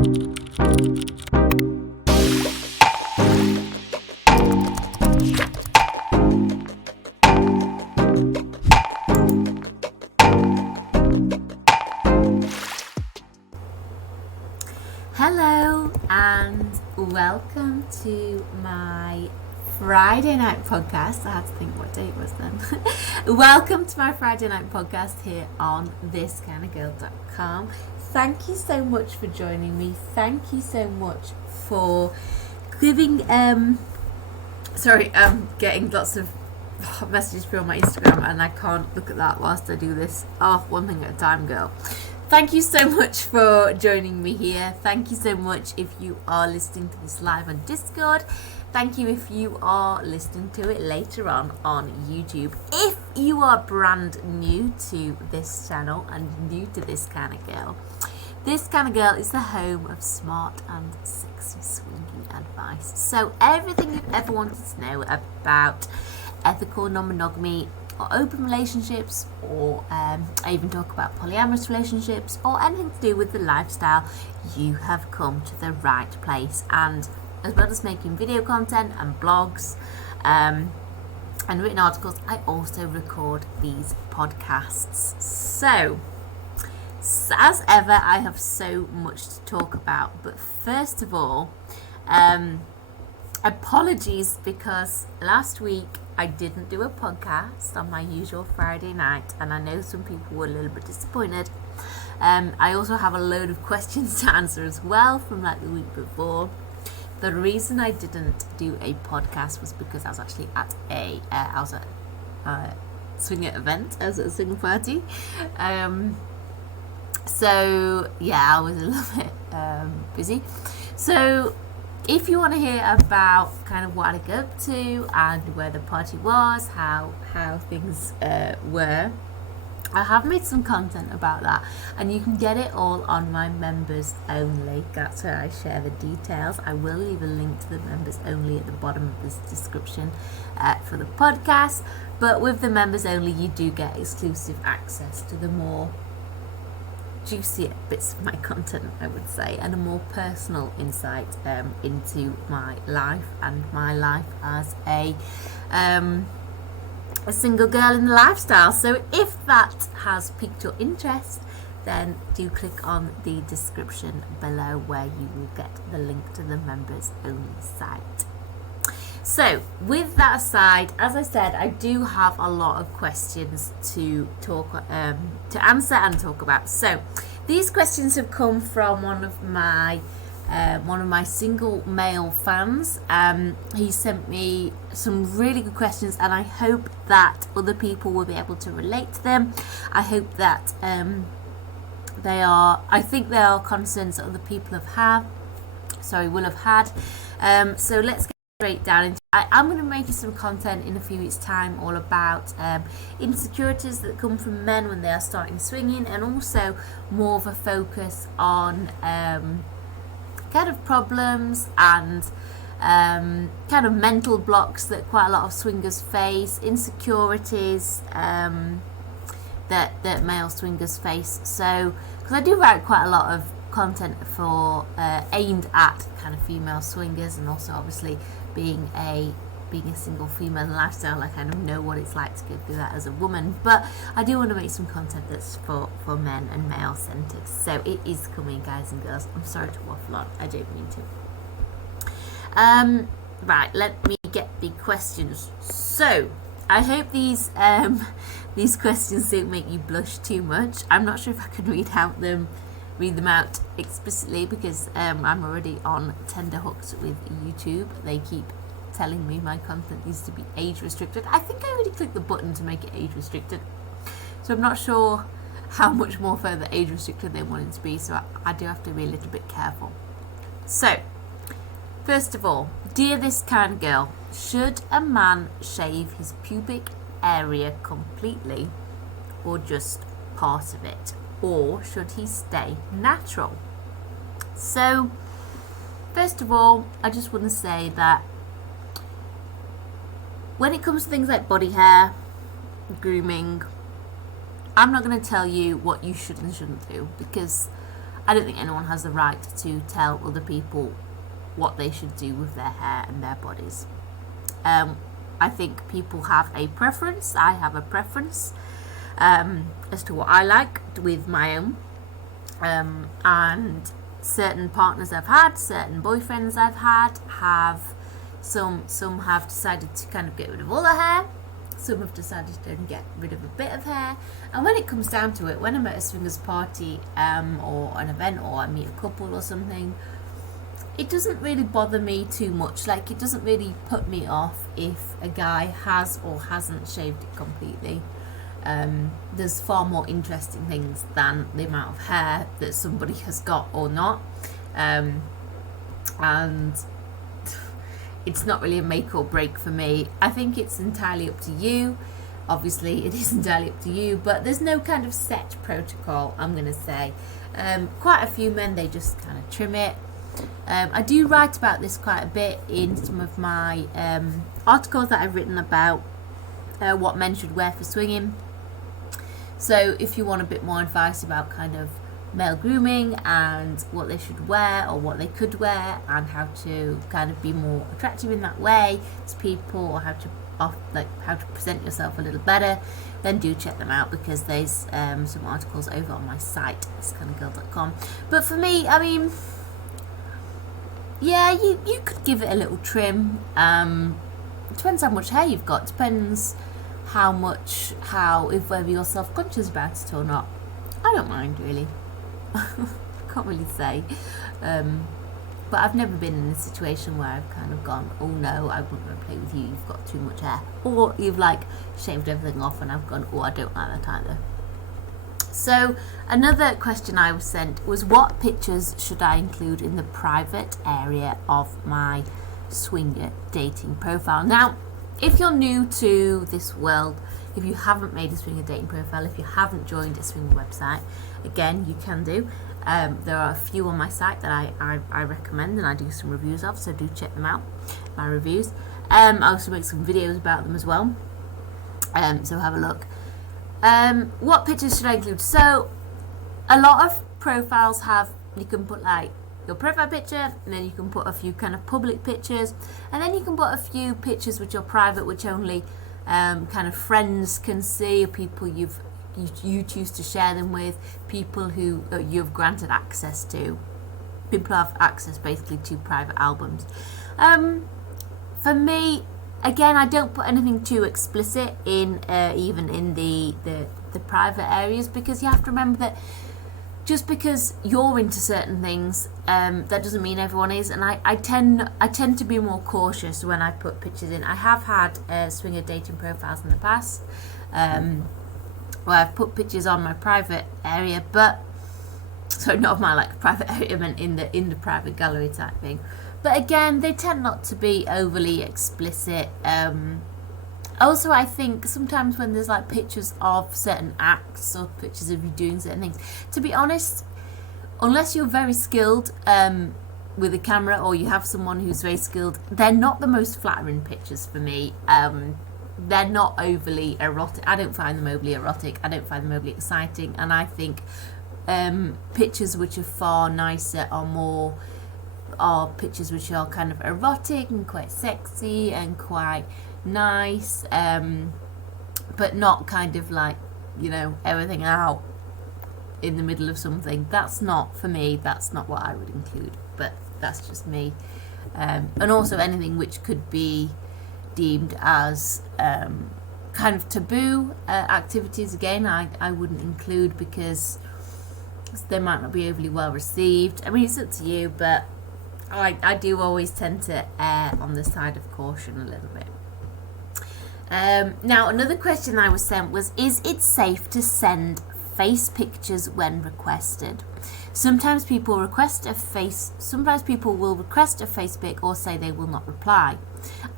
Hello and welcome to my Friday night podcast. I had to think what day it was then. Welcome to my Friday night podcast here on Thiskindagirl.com. Thank you so much for joining me. Thank you so much for giving getting lots of messages through on my Instagram and I can't look at that whilst I do this. One thing at a time, girl. Thank you so much for joining me here. Thank you so much if you are listening to this live on Discord. Thank you if you are listening to it later on YouTube. If you are brand new to this channel and new to This Kind of Girl, This Kind of Girl is the home of smart and sexy swinging advice. So everything you've ever wanted to know about ethical non-monogamy, or open relationships, or I even talk about polyamorous relationships, or anything to do with the lifestyle, you have come to the right place. And as well as making video content and blogs and written articles, I also record these podcasts. So as ever, I have so much to talk about, but first of all, apologies because last week I didn't do a podcast on my usual Friday night, and I know some people were a little bit disappointed. I also have a load of questions to answer as well from like the week before. The reason I didn't do a podcast was because I was actually at a swinger event. I was at a swinger party. So yeah, I was a little bit busy. So if you want to hear about kind of what I got up to and where the party was, how things were, I have made some content about that, and you can get it all on my members only. That's where I share the details. I will leave a link to the members only at the bottom of this description for the podcast, but with the members only you do get exclusive access to the more juicier bits of my content, I would say, and a more personal insight into my life and my life as a single girl in the lifestyle. So if that has piqued your interest, then do click on the description below where you will get the link to the members only site. So with that aside, as I said, I do have a lot of questions to answer and talk about. So these questions have come from one of my single male fans. He sent me some really good questions, and I hope that other people will be able to relate to them. I hope that I think they are concerns that other people will have had. So let's get straight down into it. I'm going to make some content in a few weeks' time all about insecurities that come from men when they are starting swinging, and also more of a focus on kind of problems and kind of mental blocks that quite a lot of swingers face, insecurities that male swingers face. So because I do write quite a lot of content for aimed at kind of female swingers, and also obviously being a single female in lifestyle, I kind of know what it's like to go through that as a woman. But I do want to make some content that's for men and male centered. So it is coming, guys and girls. I'm sorry to waffle on, I don't mean to. Right, let me get the questions. So I hope these questions don't make you blush too much. I'm not sure if I can read them out explicitly because I'm already on tenterhooks with YouTube. They keep telling me my content needs to be age restricted. I think I already clicked the button to make it age restricted, so I'm not sure how much more further age restricted they want it to be, so I do have to be a little bit careful. So first of all, dear This Kind of Girl, should a man shave his pubic area completely or just part of it, or should he stay natural? So first of all, I just want to say that when it comes to things like body hair, grooming, I'm not going to tell you what you should and shouldn't do, because I don't think anyone has the right to tell other people what they should do with their hair and their bodies. I think people have a preference. I have a preference as to what I like with my own. And certain partners I've had, certain boyfriends I've had, have some have decided to kind of get rid of all their hair. Some have decided to get rid of a bit of hair. And when it comes down to it, when I'm at a swingers party or an event, or I meet a couple or something, it doesn't really bother me too much. Like, it doesn't really put me off if a guy has or hasn't shaved it completely. There's far more interesting things than the amount of hair that somebody has got or not. And it's not really a make or break for me. I think it's entirely up to you. Obviously, it is entirely up to you, but there's no kind of set protocol, I'm going to say. Quite a few men, they just kind of trim it. I do write about this quite a bit in some of my articles that I've written about what men should wear for swinging. So if you want a bit more advice about kind of male grooming and what they should wear or what they could wear and how to kind of be more attractive in that way to people, or how to present yourself a little better, then do check them out, because there's some articles over on my site, Thiskindagirl.com. But for me, I mean, yeah, you could give it a little trim. Depends how much hair you've got. Depends whether you're self-conscious about it or not. I don't mind, really. Can't really say. But I've never been in a situation where I've kind of gone, oh no, I wouldn't want to play with you, you've got too much hair. Or you've like shaved everything off and I've gone, oh, I don't like that either. So another question I was sent was, what pictures should I include in the private area of my swinger dating profile? Now, if you're new to this world, if you haven't made a swinger dating profile, if you haven't joined a swinger website, again, you can do. There are a few on my site that I recommend and I do some reviews of, so do check them out, my reviews. I also make some videos about them as well, so have a look. What pictures should I include? So a lot of profiles you can put like your profile picture, and then you can put a few kind of public pictures, and then you can put a few pictures which are private, which only kind of friends can see, or people you choose to share them with, people who you've granted access to. People have access basically to private albums. For me, again, I don't put anything too explicit in even in the private areas, because you have to remember that just because you're into certain things, that doesn't mean everyone is. And I tend to be more cautious when I put pictures in. I have had swinger dating profiles in the past, where I've put pictures on my private area, but so not my like private area, I meant in the private gallery type thing. But again, they tend not to be overly explicit. Also, I think sometimes when there's like pictures of certain acts or pictures of you doing certain things, to be honest, unless you're very skilled with a camera, or you have someone who's very skilled, they're not the most flattering pictures for me. They're not overly erotic. I don't find them overly erotic. I don't find them overly exciting. And I think pictures which are far nicer are pictures which are kind of erotic and quite sexy and quite nice, but not kind of like, everything out in the middle of something. That's not, for me, that's not what I would include, but that's just me. And also anything which could be deemed as kind of taboo activities, again, I wouldn't include, because they might not be overly well received. I mean, it's up to you, but I do always tend to err on the side of caution a little bit. Now, another question I was sent was, is it safe to send face pictures when requested? Sometimes people will request a face pic or say they will not reply,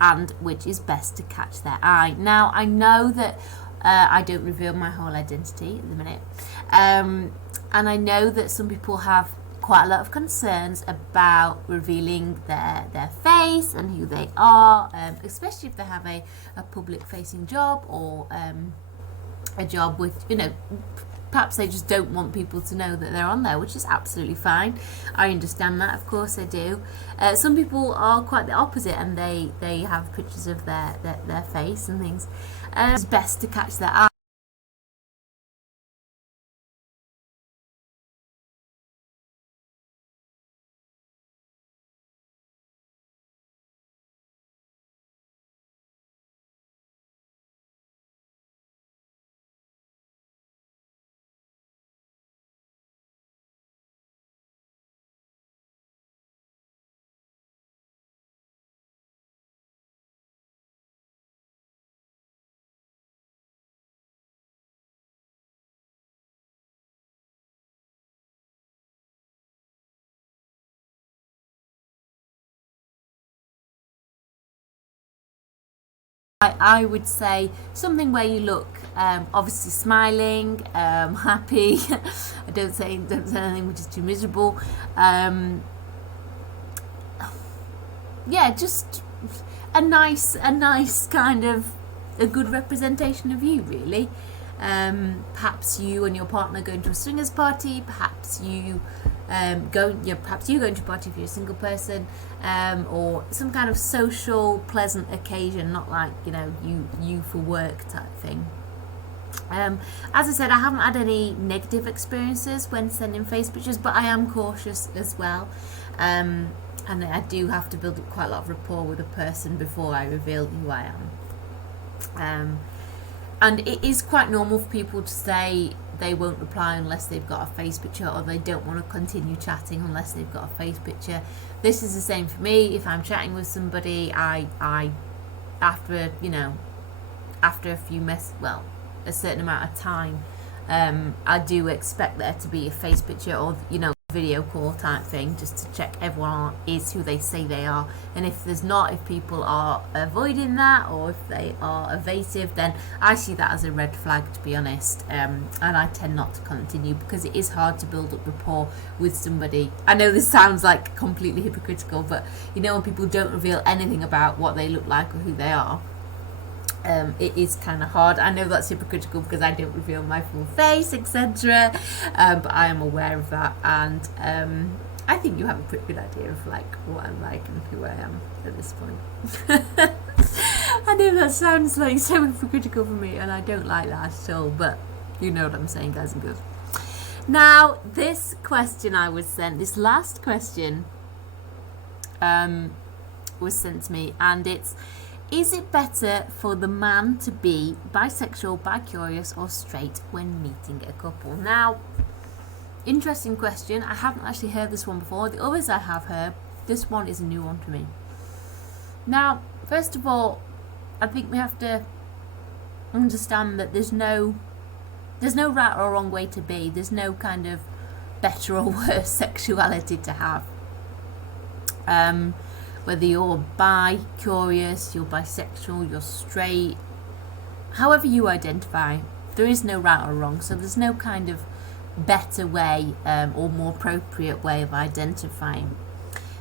and which is best to catch their eye. Now, I know that I don't reveal my whole identity at the minute, and I know that some people have quite a lot of concerns about revealing their face and who they are, especially if they have a public facing job, or a job with, perhaps they just don't want people to know that they're on there, which is absolutely fine. I understand that, of course I do. Some people are quite the opposite, and they have pictures of their face and things. It's best to catch their eye. I would say something where you look obviously smiling, happy. I don't say anything which is too miserable. Yeah, just a nice kind of a good representation of you, really. Perhaps you and your partner going to a swingers party. Perhaps you going to a party if you're a single person, or some kind of social, pleasant occasion, not like you for work type thing. As I said, I haven't had any negative experiences when sending face pictures, but I am cautious as well. And I do have to build up quite a lot of rapport with a person before I reveal who I am. And it is quite normal for people to say they won't reply unless they've got a face picture, or they don't want to continue chatting unless they've got a face picture. This is the same for me. If I'm chatting with somebody, I after a few a certain amount of time, I do expect there to be a face picture or video call type thing, just to check everyone is who they say they are. And if there's not, if people are avoiding that, or if they are evasive, then I see that as a red flag, to be honest. And I tend not to continue, because it is hard to build up rapport with somebody. I know this sounds like completely hypocritical, but when people don't reveal anything about what they look like or who they are, it is kind of hard. I know that's hypocritical because I don't reveal my full face, etc. But I am aware of that, and I think you have a pretty good idea of what I'm like and who I am at this point. I know that sounds like so hypocritical for me, and I don't like that at all, but you know what I'm saying, guys and girls. Now, this question I was sent, this last question was sent to me, and it's: is it better for the man to be bisexual, bi-curious, or straight when meeting a couple? Now, interesting question. I haven't actually heard this one before. The others I have heard. This one is a new one for me. Now, first of all, I think we have to understand that there's no right or wrong way to be. There's no kind of better or worse sexuality to have. Whether you're bi-curious, you're bisexual, you're straight, however you identify, there is no right or wrong. So there's no kind of better way or more appropriate way of identifying.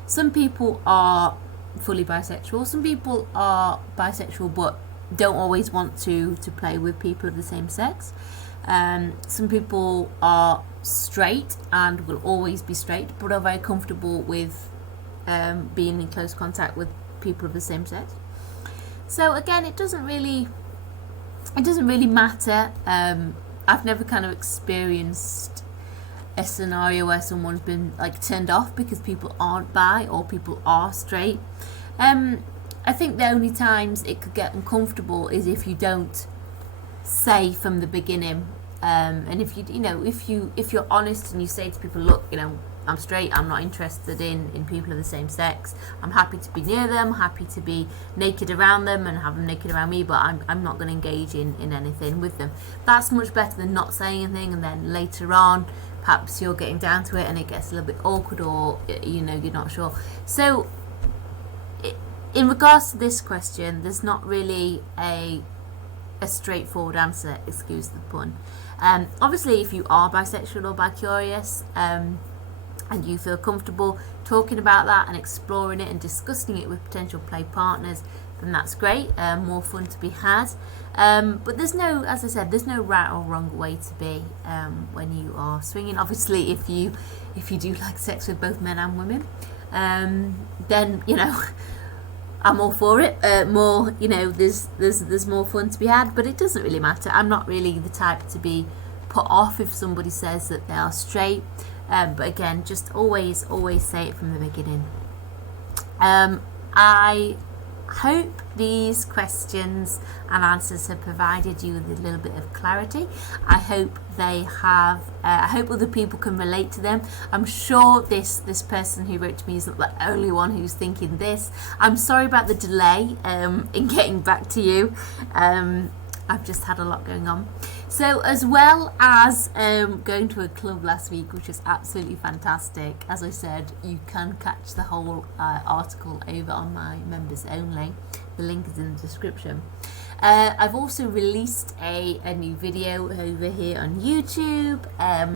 Some people are fully bisexual. Some people are bisexual but don't always want to play with people of the same sex. Some people are straight and will always be straight, but are very comfortable with being in close contact with people of the same sex. So again, it doesn't really matter. I've never kind of experienced a scenario where someone's been turned off because people aren't bi or people are straight. I think the only times it could get uncomfortable is if you don't say from the beginning, and if you're honest and you say to people, look, I'm straight, I'm not interested in people of the same sex. I'm happy to be near them, happy to be naked around them and have them naked around me, but I'm not going to engage in anything with them. That's much better than not saying anything, and then later on perhaps you're getting down to it and it gets a little bit awkward, or you're not sure. So in regards to this question, there's not really a straightforward answer, excuse the pun. Obviously, if you are bisexual or bi-curious, and you feel comfortable talking about that and exploring it and discussing it with potential play partners, then that's great. More fun to be had. But there's no, as I said, there's no right or wrong way to be when you are swinging. Obviously, if you do like sex with both men and women, then you know, I'm all for it. More, you know, there's more fun to be had. But it doesn't really matter. I'm not really the type to be put off if somebody says that they are straight. But again, just always say it from the beginning. I hope these questions and answers have provided you with a little bit of clarity. I hope they have. I hope other people can relate to them. I'm sure this person who wrote to me is not the only one who's thinking this. I'm sorry about the delay in getting back to you. I've just had a lot going on. So as well as going to a club last week, which was absolutely fantastic, as I said, you can catch the whole article over on my members only. The link is in the description. I've also released a new video over here on YouTube.